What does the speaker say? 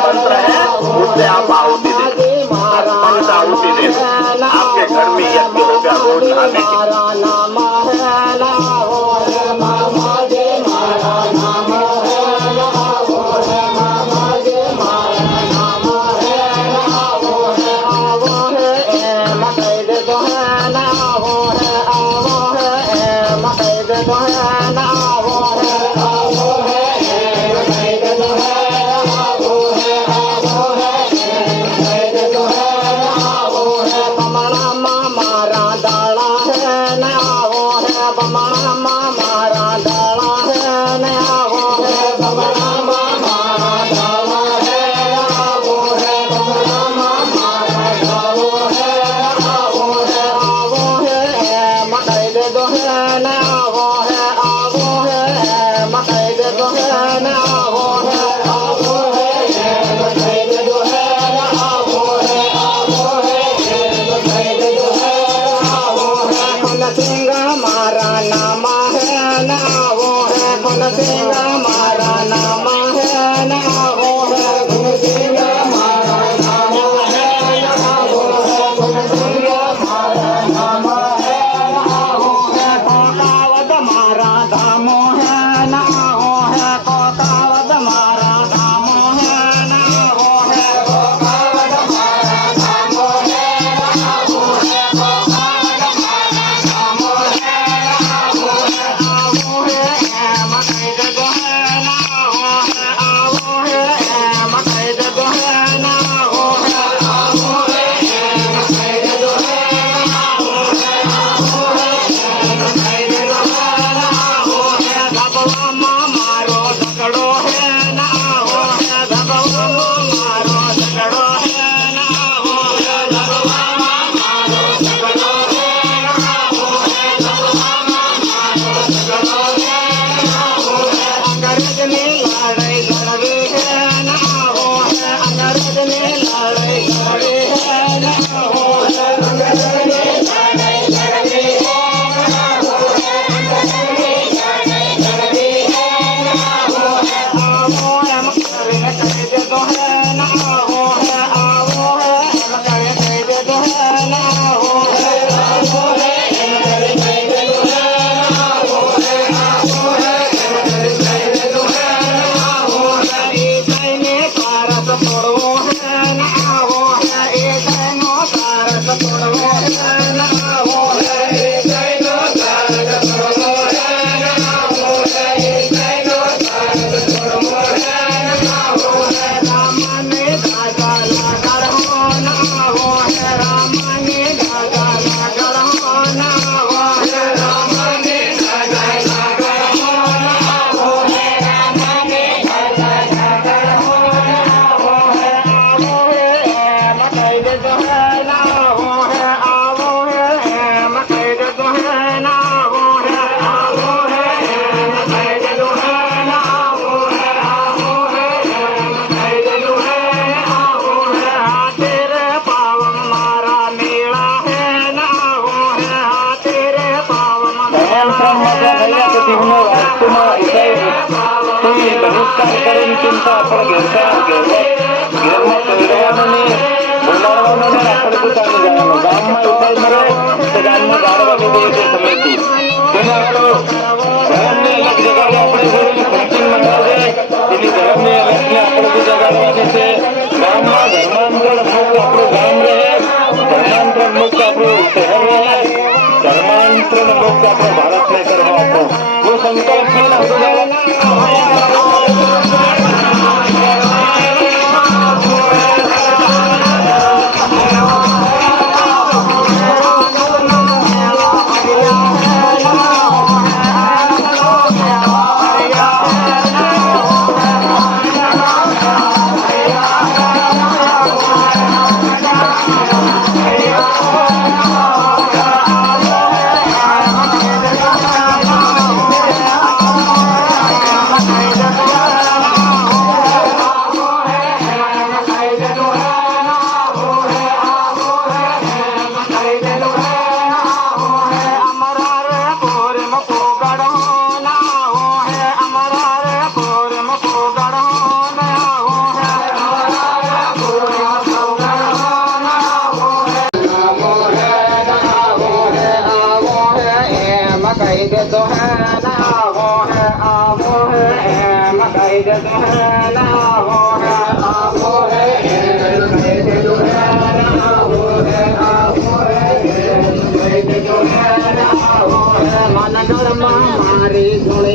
मंत्र है, उससे आप आहुति दें, 5 आहुति दें। आपके घर में 1 किलो रोज नहाने की। चिंता आपण घेरमा कविरावाने बोलाववाने राखडकू चालू जायनो गामમાં ઉપાય મરે તો ગામમાં ગાડવાની દે સમિતિ તેને આપણો ઘરની અલગ જગ્યાએ આપણે ફંક્શન મંગાવે तो है ना हो है आमो है मकई दे तो है ना हो है आमो है मकई दे तो है ना हो है आमो है मकई दे तो है ना हो है मन नरमा मारी सुने